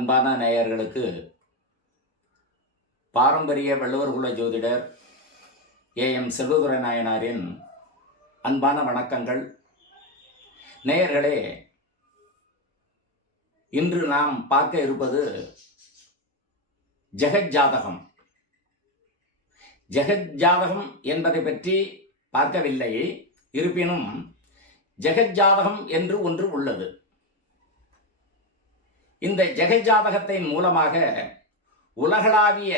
அன்பான நேயர்களுக்கு பாரம்பரிய வள்ளுவர் குல ஜோதிடர் ஏஎம் செல்வதுரை நாயனாரின் அன்பான வணக்கங்கள். நேயர்களே, இன்று நாம் பார்க்க இருப்பது ஜெகஜாதகம். ஜெகஜாதகம் என்பதை பற்றி பார்க்கவில்லை. இருப்பினும் ஜெகஜாதகம் என்று ஒன்று உள்ளது. இந்த ஜெகஜாதகத்தின் மூலமாக உலகளாவிய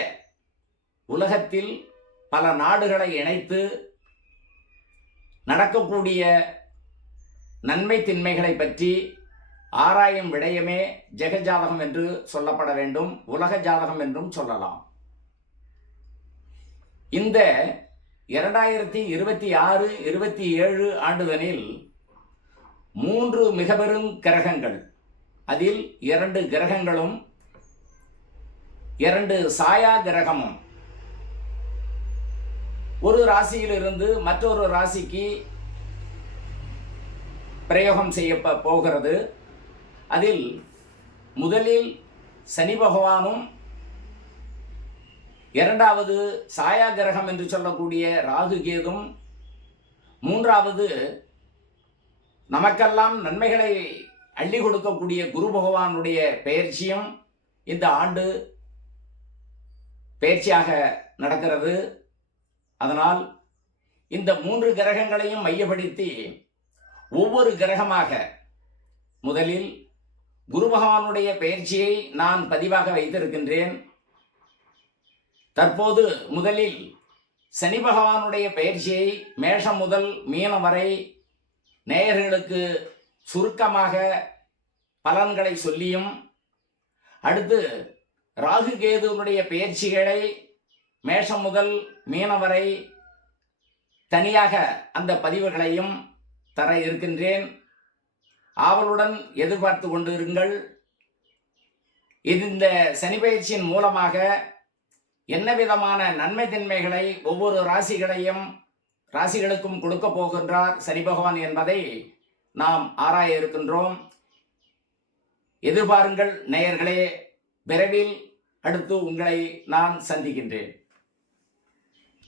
உலகத்தில் பல நாடுகளை இணைத்து நடக்கக்கூடிய நன்மை தின்மைகளை பற்றி ஆராயும் விடயமே ஜெகஜாதகம் என்று சொல்லப்பட வேண்டும். உலக ஜாதகம் என்றும் சொல்லலாம். இந்த 2026-27 ஆண்டுதனில் 3 மிகப்பெரும் கிரகங்கள், அதில் 2 கிரகங்களும் 2 சாயா கிரகமும் ஒரு ராசியிலிருந்து மற்றொரு ராசிக்கு பிரயோகம் செய்ய போகிறது. அதில் முதலில் சனி பகவானும், இரண்டாவது சாயா கிரகம் என்று சொல்லக்கூடிய ராகு கேதும், மூன்றாவது நமக்கெல்லாம் நன்மைகளை அள்ளி கொடுக்கக்கூடிய குரு பகவானுடைய பெயர்ச்சியும் இந்த ஆண்டு பெயர்ச்சியாக நடக்கிறது. அதனால் இந்த 3 கிரகங்களையும் மையப்படுத்தி ஒவ்வொரு கிரகமாக முதலில் குரு பகவானுடைய பெயர்ச்சியை நான் பதிவாக வைத்திருக்கின்றேன். தற்போது முதலில் சனி பகவானுடைய பெயர்ச்சியை மேஷம் முதல் மீனம் வரை நேயர்களுக்கு சுருக்கமாக பலன்களை சொல்லியும், அடுத்து ராகு கேதுனுடைய பெயர்ச்சிகளை மேஷம் முதல் மீனம் வரை தனியாக அந்த பதிவுகளையும் தர இருக்கின்றேன். ஆவலுடன் எதிர்பார்த்து கொண்டிருங்கள். இந்த சனி பயிற்சியின் மூலமாக என்ன விதமான நன்மை தின்மைகளை ஒவ்வொரு ராசிகளுக்கும் கொடுக்க போகின்றார் சனி பகவான் என்பதை நாம் ஆராய இருக்கின்றோம். எதிர்பாருங்கள் நேயர்களே. விரைவில் அடுத்து உங்களை நான் சந்திக்கின்றேன்.